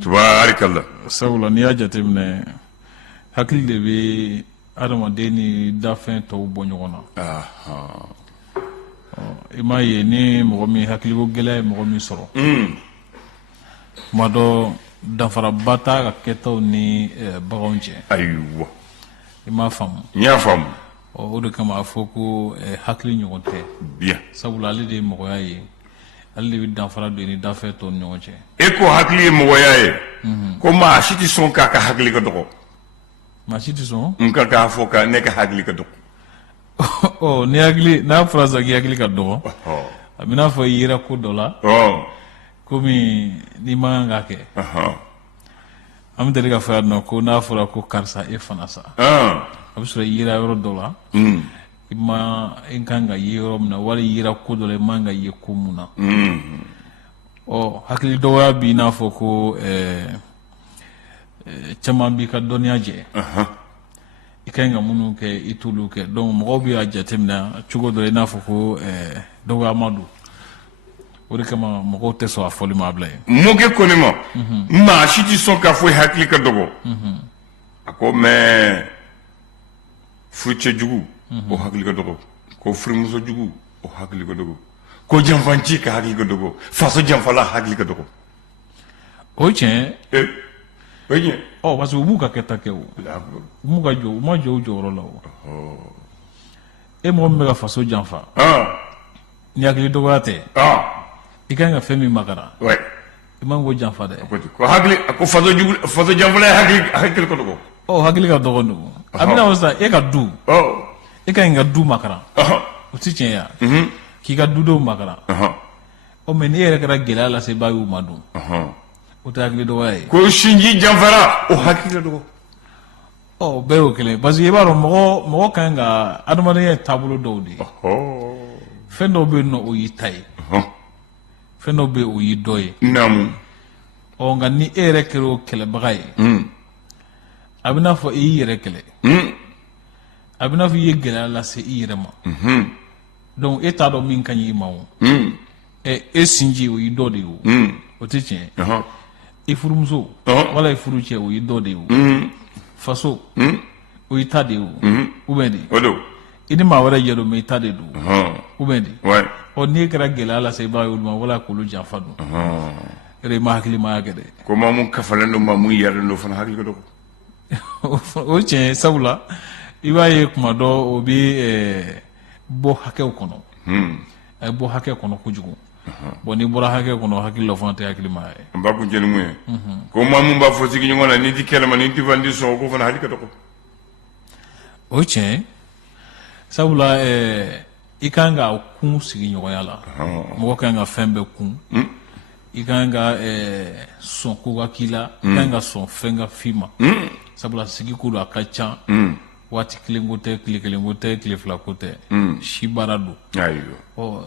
tubaarikalla sabula n'i y'a jateminɛ hakili de bɛ adamaden ni dafɛn tɔw bɔ ɲɔgɔn na i m'a ye ni mɔgɔ min hakiliko gɛlɛya ye mɔgɔ min sɔrɔ tuma dɔ danfaraba t'a ka kɛtaw ni baganw cɛ ayiwa i m'a faamu n y'a faamu o de kama a fɔ ko hakili ɲɔgɔn tɛ bien sabula ale de ye mɔgɔya ye ale de bɛ danfara don ni dafɛn tɔw ni ɲɔgɔn cɛ e ko hakili ye mɔgɔya ye ko maa si tɛ sɔn k'a ka hakili ka dɔgɔ maa si tɛ sɔn n ka k'a fɔ ka ne ka hakili ka dɔgɔ ni hakili n'a fɔra sa k'i hakili ka dɔgɔ a bɛ n'a fɔ i yera ko dɔ la komi n'i man kan k'a kɛ an bɛ deli ka fɔ yan nɔ ko n'a fɔra ko karisa e fana sa a bɛ sɔrɔ i yera yɔrɔ dɔ la i kan ka ye yɔrɔ min na wali i yera ko dɔ la i man ka ye ko mun na hakili dɔgɔya b'i n'a fɔ ko caman b'i ka dɔnniya jɛ i ka ɲi ka minnu kɛ i t'olu kɛ donc mɔgɔw bɛ a jateminɛ cogo dɔ i n'a fɔ ko dɔgɔyama don o de kama mɔgɔw tɛ sɔn a fɔli ma bila ye mɔkɛ ko ne ma maa si tɛ sɔn k'a fɔ i hakili ka dɔgɔ a ko mais furucɛ jugu o hakili ka dɔgɔ ko furumuso jugu o hakili ka dɔgɔ ko janfanci ka hakili ka dɔgɔ faso janfala hakili ka dɔgɔ o ye tiɲɛ o ye tiɲɛ parce que u b'u ka kɛta kɛ o u m'u ka jɔ u ma jɔ u jɔyɔrɔ la o e mɔgɔ min bɛ ka faso janfa ni hakili dɔgɔya tɛ i kan ka fɛn min makara i man k'o janfa dɛ ko hakili ko faso janfala ye hakili ka dɔgɔ hakili ka dɔgɔ don a bɛna fɔ sisan e ka du e ka ɲi ka du makara o tɛ tiɲɛ ya k'i ka dudenw makara mais n'i yɛrɛ kɛra gɛlɛya lase baa y'u ma dun o tɛ hakili dɔgɔya ye ko sinji janfara o hakili ka dɔgɔ bɛɛ y'o kelen parce que i b'a dɔn mɔgɔ ka ɲi ka adamadenya taabolo dɔw de ye fɛn dɔw bɛ yen nɔ o y'i ta ye fɛn dɔw bɛ yen o y'i dɔ ye naamu nka ni e yɛrɛ kɛra o kɛlɛbaga ye a bɛ n'a fɔ i y'i yɛrɛ kɛlɛ a bɛ n'a fɔ i ye gɛlɛya lase i yɛrɛ ma donc e t'a dɔn min ka ɲi i ma o e sinji o y'i dɔ de ye o tɛ tiɲɛ i furumuso wala i furu cɛ o y'i dɔ de ye o faso o y'i ta de ye o ou bien de i ni maa wɛrɛ jɛ don mais i ta de don ou bien de n'i kɛra gɛlɛya lase i b'a ye olu ma wala k'olu janfa don i ma hakilimaya kɛ dɛ ko maa mun kafalen don maa mun yɛrɛlen don fana hakili ka dɔgɔ o tiɲɛ sabula i b'a ye kuma dɔ o bɛ bɔ hakɛw kɔnɔ a ye bɔ hakɛ kɔnɔ kojugu bon n'i bɔra hakɛ kɔnɔ hakili la fana tɛ hakilimaya ye n b'a kun jɛni mun ye ko maa mun b'a fɔ sigiɲɔgɔn na n'i ti kɛlɛ ma n'i ti fan di sɔn ko fana hakili ka dɔgɔ o ye tiɲɛ sabula i kan ka kun sigiɲɔgɔnya la mɔgɔ kan ka fɛn bɛɛ kun i kan ka sɔn ko ka k'i la i kan ka sɔn fɛn ka f'i ma sabula sigi ko don a ka ca waati kelen ko tɛ tile kelen ko tɛ tile fila ko tɛ si baara don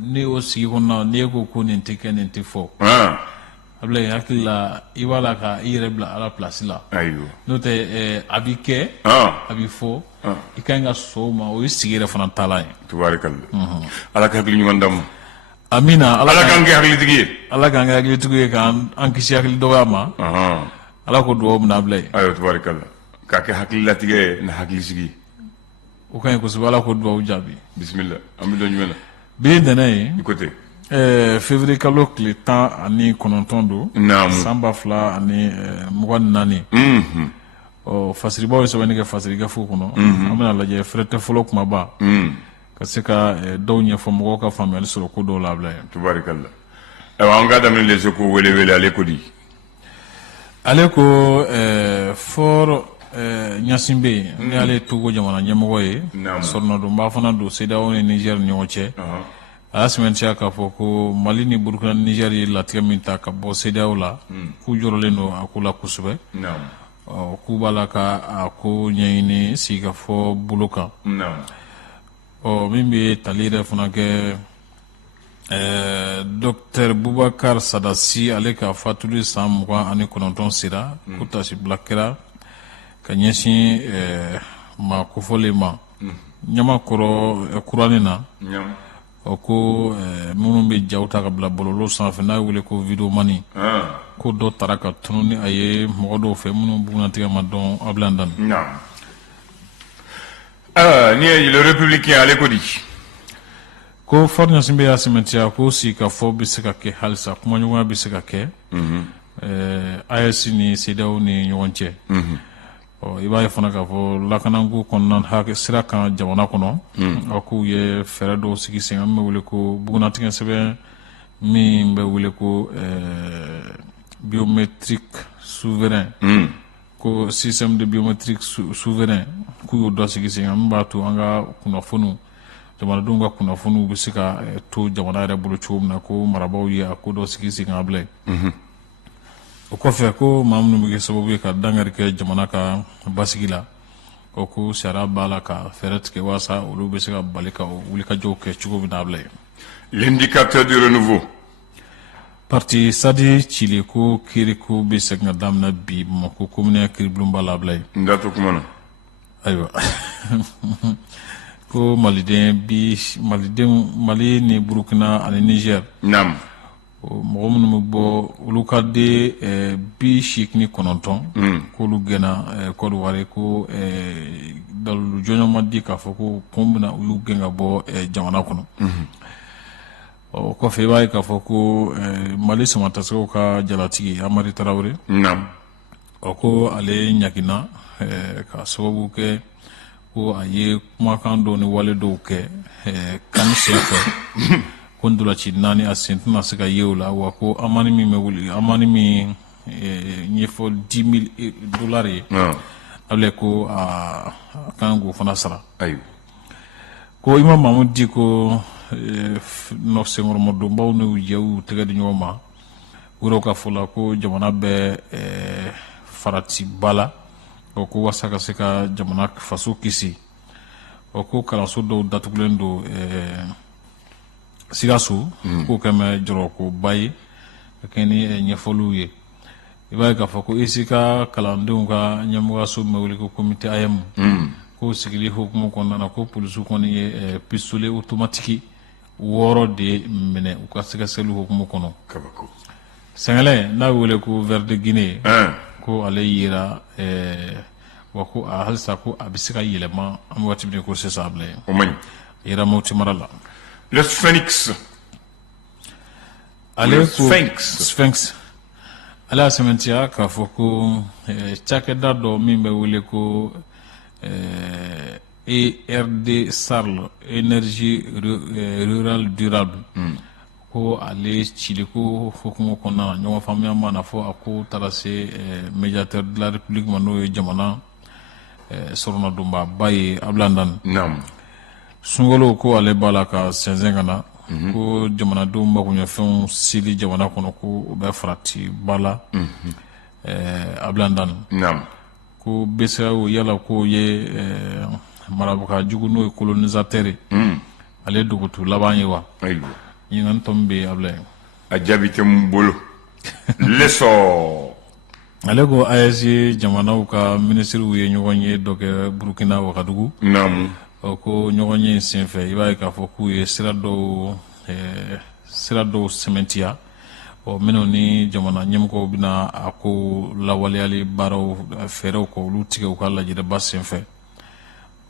ne y'o sigi kɔnɔna n'i ko ko nin tɛ kɛ nin tɛ fɔ a bila i hakili la i b'a la ka i yɛrɛ bila ala pilasi la n'o tɛ a b'i kɛ a b'i fɔ i kan ka sɔn o ma o ye sigi yɛrɛ fana taalan ye tubaarikalla ala ka hakili ɲuman d'an ma amina ala k'an kɛ hakilitigi ye ala k'an kɛ hakilitigi ye k'an kisi hakili dɔgɔya ma ala ko dugawu minɛ bila ye ayiwa tubaarikalla k'a kɛ hakililatigɛ ye na hakilisigi o ka ɲi kosɛbɛ ala ko dugawu jaabi bisimila an bɛ dɔn jumɛn na bi ye ntɛnɛn ye i ko ten février kalo tile 19 don san 2024 fasiribaw ye sɛbɛnni kɛ fasirigɛfo kɔnɔ an bɛna lajɛ fɛrɛtɛ fɔlɔ kumaba ka se ka dɔw ɲɛfɔ mɔgɔw ka faamuyali sɔrɔ ko dɔw la bila ye tubaarikalla ayiwa an ka daminɛ lese ko wele ale ko di ale ko fɔr ɲasin bɛ yen ni ale togo jamana ɲɛmɔgɔ ye sɔrɔnadonba fana don CEDEAO ni Niger ni ɲɔgɔn cɛ a y'a sɛmɛntiya k'a fɔ ko Mali ni Burukina ni Niger ye latigɛ min ta ka bɔ CEDEAO la k'u jɔrɔlen don a ko la kosɛbɛ k'u b'a la ka a ko ɲɛɲini sigikafɔ bolo kan min bɛ tali yɛrɛ fana kɛ Dr Boubacar Sadassi ale ka fatuli san 29 sera ko tasibila kɛra ka ɲɛsin maa kofɔlen ma ɲama kɔrɔ kuranin na o ko minnu bɛ jaw ta ka bila bɔlɔlɔ sanfɛ n'a wele ko video mani ko dɔ tara ka tunu ni a ye mɔgɔ dɔw fɛ minnu bugunatigɛ ma dɔn Ablaye Ndane. Naam. Ni ye le républicain ale ko di ko Farinya Simbe y'a sɛmɛntiya ko sigikafɔ bɛ se ka kɛ halisa kumaɲɔgɔnya bɛ se ka kɛ AES ni CEDEAO ni ɲɔgɔn cɛ. I b'a ye fana k'a fɔ lakanako kɔnɔna sira kan jamana kɔnɔ a k'u ye fɛɛrɛ dɔw sigi sen kan min bɛ wele ko bugunatigɛ sɛbɛn min bɛ wele ko biométrique souverain ko système de biométrique souverain k'u y'o dɔ sigi sen kan min b'a to an ka kunnafoniw jamanadenw ka kunnafoniw bɛ se ka to jamana yɛrɛ bolo cogo min na ko marabaaw ye a ko dɔ sigi sen kan Ablaye. O kɔfɛ ko maa minnu bɛ kɛ sababu ye ka dankari kɛ jamana ka basigi la o ko sariya b'a la ka fɛɛrɛ tigɛ walasa olu bɛ se ka bali ka wulikajɔw kɛ cogo min na Ablaye. L'indicateur du renouveau. Parti Sadi Cile ko kiiri ko bɛ segin ka daminɛ bi Bamakɔ komini kiiribulonba la Ablaye. N da to kuma na. Ayiwa ko Mali ni Burukina ani Niger. Naam. mɔgɔ minnu bɛ bɔ olu ka de 89 k'olu gɛnna Côte d'Ivoire ko dalu jɔnjɔn ma di k'a fɔ ko kun bɛna u y'u gɛn ka bɔ jamana kɔnɔ. O kɔfɛ i b'a ye k'a fɔ ko Mali samatasegiw ka jalatigi Amari Tarawele ko ale ɲagina ka sababu kɛ ko a ye kumakan dɔw ni wale dɔw kɛ kan senfɛ ko ndolaci 4 a sen tɛna se ka ye o la wa ko amani min bɛ wuli amani min ɲɛfɔ $10,000 ye ale ko a kan k'o fana sara. Ko Imam Mahamudu Diko nɔfɛnkɔrɔmadonbaw n'u jɛw tɛgɛ di ɲɔgɔn ma u yɛrɛw ka fɔ la ko jamana bɛ faratiba la o ko walasa ka se ka jamana faso kisi o ko kalanso dɔw datugulen don Sikaso k'o kɛmɛ jɔrɔkoba ye ka kɛ ni ɲɛfɔliw ye. I b'a ye k'a fɔ ko ISIKA kalandenw ka ɲɛmɔgɔyaso min bɛ wele ko comité AM k'o sigili hukumu kɔnɔna na ko polisiw kɔni ye pistolet automatique 6 de minɛ u ka sɛgɛsɛgɛli hukumu kɔnɔ. Sɛngɛlɛ n'a bɛ wele ko vert de Guinée ko ale yera wa ko halisa ko a bɛ se ka yɛlɛma an bɛ waati min ko sisan Ablaye. Yera Mopti mara la. Le Sphinx. Ale ko Sphinx. Ale y'a sɛmɛntiya k'a fɔ ko cakɛda dɔ min bɛ wele ko ERD SARL énergie rurale durable ko ale cili ko hukumu kɔnɔna na ɲɔgɔn faamuya ma na fɔ a ko taara se médiateur de la république ma n'o ye jamana sɔrɔnadonba ye Ablaye Ndane. Sunkalo ko ale b'a la ka sɛnsɛn ka na ko jamanadenw makoɲɛfɛnw seli jamana kɔnɔ ko u bɛ farati ba la Ablaye Ndane. Ko BCEAO yala ko ye marabaga jugu n'o ye colonisateur ye ale dogotu laban ye wa. Ɲininkali tɔ min bɛ yen Ablaye. A jaabi tɛ mun bolo. Lesɔɔ. Ale ko AES ye jamanaw ka minisiriw ye ɲɔgɔn ye dɔ kɛ Burukina Wagadugu. Ko ɲɔgɔn ye senfɛ i b'a ye k'a fɔ k'u ye sira dɔw sɛmɛntiya minnu ni jamana ɲɛmɔgɔw bɛna a ko lawaleyali baaraw fɛɛrɛw kɔ olu tigɛ u ka lajɛrɛba senfɛ.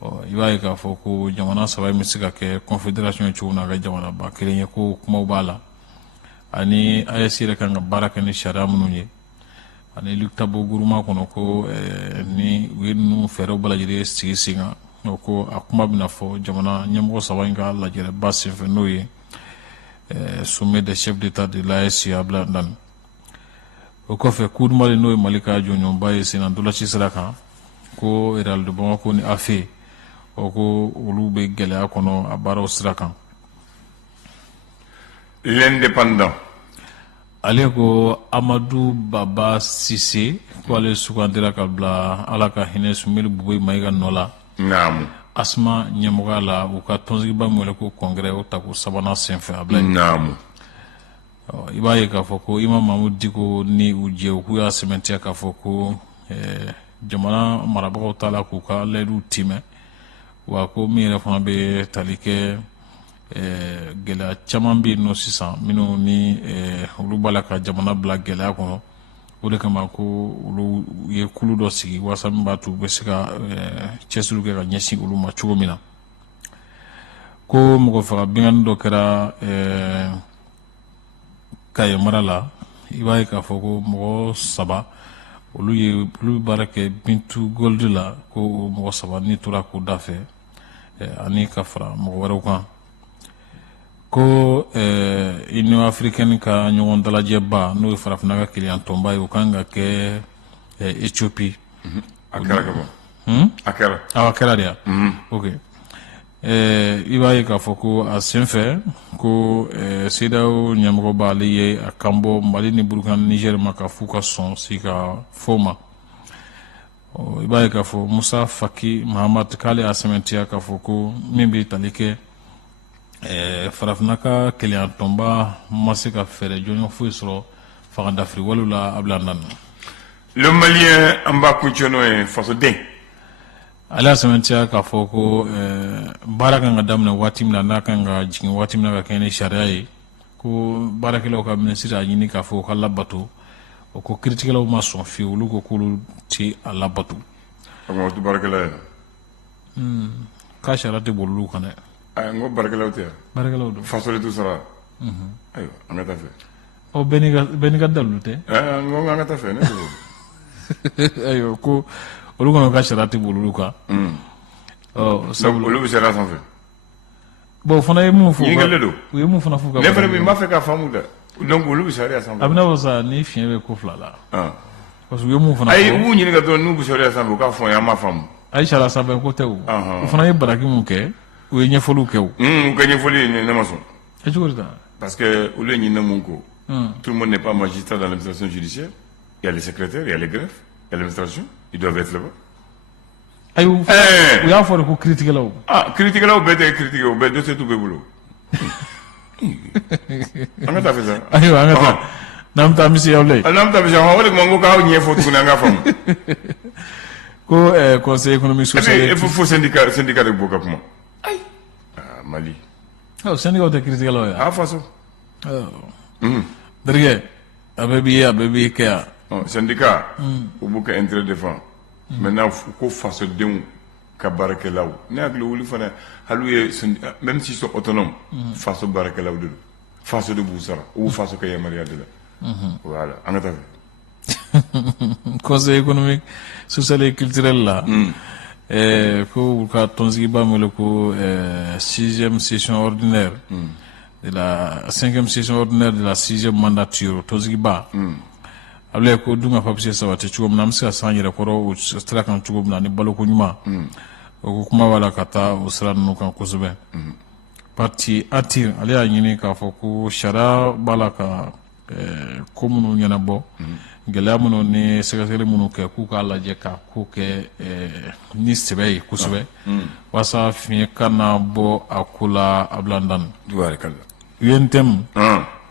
I b'a ye k'a fɔ ko jamana saba in bɛ se ka kɛ confédération cogo min na ka jamanaba kelen ye ko kumaw b'a la ani AES yɛrɛ kan ka baara kɛ ni sariya minnu ye ani lutabo guruma kɔnɔ ko ni u ye ninnu fɛɛrɛw bɛɛ lajɛlen sigi sen kan ko a kuma bɛna fɔ jamana ɲɛmɔgɔ saba in ka lajɛrɛba senfɛ n'o ye sommet des chefs d'état de l'AES Ablaye Ndane. O kɔfɛ coup de Mali n'o ye Mali ka jɔnjɔnba ye senna ntolaci sira kan ko Real de Bamako ni AFE ko olu bɛ gɛlɛya kɔnɔ a baaraw sira kan. L'indépendant. Ale ko Amadou Baba Cissé ko ale sugandira ka bila ala ka hinɛ Sunbeli Buboyi Mayiga nɔ la. Asma ɲɛmɔgɔya la u ka tɔnsigiba min wele ko congrès o ta ko sabanan senfɛ Ablaye. I b'a ye k'a fɔ ko Imam Mahamudu Diko ni u jɛ u k'u y'a sɛmɛntiya k'a fɔ ko jamana marabagaw t'a la k'u ka layiduw timɛ wa ko min yɛrɛ fana bɛ tali kɛ gɛlɛya caman bɛ yen nɔ sisan minnu ni olu b'a la ka jamana bila gɛlɛya kɔnɔ o de kama ko olu ye kulu dɔ sigi walasa min b'a to u bɛ se ka cɛsiriw kɛ ka ɲɛsin olu ma cogo min na ko mɔgɔ faga bingani dɔ kɛra Kaye mara la i b'a ye k'a fɔ ko mɔgɔ 3 olu bɛ baara kɛ Bintu Gold la ko mɔgɔ 3 ni tora k'u da fɛ ani ka fara mɔgɔ wɛrɛw kan ko Union africaine ka ɲɔgɔn dalajɛba n'o ye farafinna ka kiliyan tɔnba ye o kan ka kɛ Ethiopie a kɛra ka ban a kɛra a kɛra de ya ok i b'a ye k'a fɔ ko a senfɛ ko CEDEAO ɲɛmɔgɔ b'ale ye a kan bɔ Mali ni Burukina ni Niger ma ka f'u ka sɔn si ka fɔ ma i b'a ye k'a fɔ Musa Faki Mahamat k'ale a sɛmɛntiya k'a fɔ ko min bɛ tali kɛ farafinna ka kiliyan tɔnba ma se ka fɛɛrɛ jɔnjɔn foyi sɔrɔ fagadafiri waliw la a bila nan le Malien an b'a kuncɛ n'o ye fasoden ale y'a sɛmɛntiya k'a fɔ ko baara kan ka daminɛ waati min na n'a kan ka jigin waati min na ka kɛ ni sariya ye ko baarakɛlaw ka minisiri a ɲini k'a fɔ u ka labato o ko kiiritigɛlaw ma sɔn fiyewu olu ko k'olu tɛ a labato o tɛ baarakɛla ye k'a sariya tɛ boli olu kan dɛ n ko baarakɛlaw tɛ baarakɛlaw don faso de t'u sara ayiwa an ka taa fɛ bɛɛ n'i ka dalu tɛ n ko an ka taa fɛ ne ko ayiwa ko olu kɔnɔ ka sariya tɛ boli olu kan olu bɛ sariya sanfɛ bon o fana ye mun fɔ ɲininkali don u ye mun fana fɔ ka ne fana n b'a fɛ k'a faamu dɛ donc olu bɛ sariya sanfɛ a bɛ n'a fɔ sa ni fiɲɛ bɛ ko 2 la parce que u ye mun fana ayi fɔ u b'u ɲininka dɔrɔn n'u bɛ sariya sanfɛ u k'a fɔ n ye an m'a faamu ayi sariya sanfɛ ko tɛ o o fana ye baraki mun kɛ u ye ɲɛfɔliw kɛ o u ka ɲɛfɔli ye ne ma sɔn cogo di ta parce que olu ye ɲinina mun ko tout le monde n'est pas magistrat dans l'administration judiciaire il y a les secrétaires il y a les greffes il y a l'administration ils doivent être là-bas ayi u y'a fɔ de ko kiiritigɛlaw kiiritigɛlaw bɛɛ tɛ kiiritigɛ o bɛɛ dossier t'u bɛɛ bolo an ka taa fɛ sa ayiwa an ka taa n'an bɛ taa misi aw la yen n'an bɛ taa misi aw o de tuma n ko k'aw ɲɛfɔ tuguni an ka faamu ko conseil économique social et fo syndicat de bɔ ka kuma ayi Mali syndicat tɛ kiiritigɛlaw ye a faso Derike a bɛɛ b'i ye a bɛɛ b'i kɛ yan syndicat u b'u ka intérêt défend maintenant ko fasodenw ka baarakɛlaw ne hakili wuli fana hali ye même s'ils sont autonomes faso baarakɛlaw de don faso de b'u sara u faso ka yamaruya de la voilà an ka taa fɛ conseil économique social et culturel la ko ka tɔnsigiba wele ko 6e session ordinaire de la 5e session ordinaire de la 6e mandature tɔnsigiba a bɛ ko dun ka papier sabati cogo min na an bɛ se ka san yɛrɛ kɔrɔ o sira kan cogo min na ni baloko ɲuman o ko kuma b'a la ka taa o sira ninnu kan kosɛbɛ parti ATIR ale y'a ɲini k'a fɔ ko sariya b'a la ka ko minnu ɲɛnabɔ gɛlɛya minnu ni sɛgɛsɛgɛli minnu kɛ k'u k'a lajɛ ka ko kɛ ni sɛbɛ ye kosɛbɛ walasa fiɲɛ kana bɔ a ko la a bila dan UNTM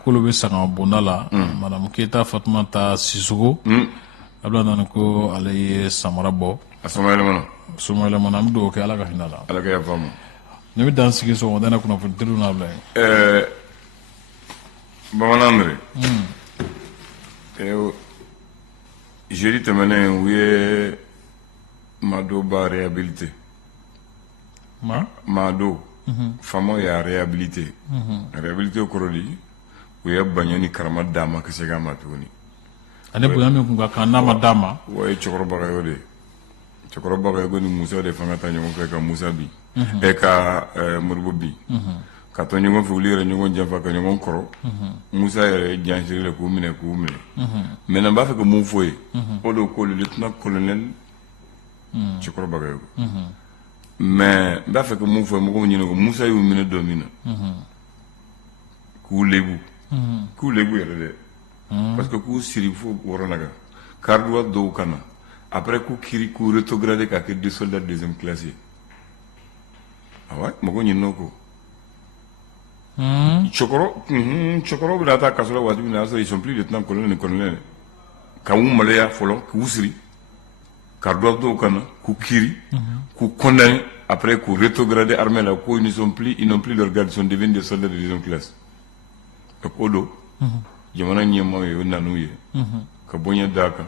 k'olu bɛ sanga bonda la madame Keita Fatumata Sissoco a bila dan ko ale ye samara bɔ a somayɛlɛmana an bɛ dugawu kɛ ala ka hinɛ la ala ka yafa ma ne bɛ dan sigi sɔgɔma dana kunnafoni diw n'a bila yen bamanan jeudi tɛmɛnen u ye Mado ba réhabilité Mado faamaw y'a réhabilité réhabilité kɔrɔ di u ye Baɲɔ ni Karama d'a ma ka segin a ma tuguni ale bonya min kun ka kan n'a ma d'a ma o ye cɛkɔrɔba ka y'o de cɛkɔrɔba ka ko ni Musa de fanga ta ɲɔgɔn fɛ ka Musa bi ka Modibo bi ka to ɲɔgɔn fɛ olu yɛrɛ ɲɔgɔn janfa ka ɲɔgɔn kɔrɔ Musa yɛrɛ jansiri la k'u minɛ maintenant n b'a fɛ ka mun fɔ ye o de ko le lieutenant colonel cɛkɔrɔba ka y'o mais n b'a fɛ ka mun fɔ mɔgɔw ɲini ko Musa y'u minɛ don min na k'u lebu yɛrɛ dɛ parce que k'u siri fo wɔɔrɔ na kan kariduwa dɔw ka na après k'u kiri k'u rétrogradé k'a kɛ des soldats deuxième classe ye awa mɔgɔw ɲinina o ko cɛkɔrɔba bɛ na taa kaso la waati min na y'a sɔrɔ ils sont plus lieutenant colonel ni colonel ka u maloya fɔlɔ k'u siri kariduwa dɔw ka na k'u kiri k'u condamné après qu'on rétrogradé armée là, ils n'ont plus leur garde, ils sont devenus des soldats de deuxième classe. Donc, Odo, jamana nyema yo nanuye, ka bonya daka,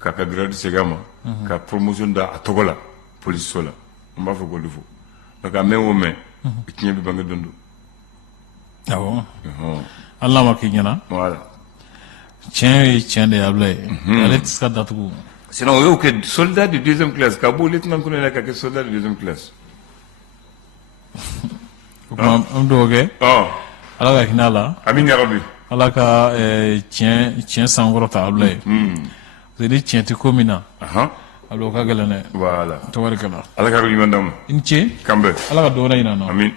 ka grade segama, ka promotion da atogola, police sola. On va faire quoi de faux. Donc, à même moment, il n'y a plus de dondo. Ah bon? Allah ma kinyana. Voilà. Tiens de Ablay. Allez, tu seras d'atout. Sinon, yo, que soldat de deuxième classe, Kabo, lieutenant qu'on est là, soldat de deuxième classe. Ah. Allah ka hinala. Amin Yarabi. Allah ka tiens sangoro ta Ablay. Vous avez dit tiens tu comina. Alors ka galane. Voilà. Tabarikala. Allah ka limandam. Inche. Kambe. Allah ka dora ina no. Amin.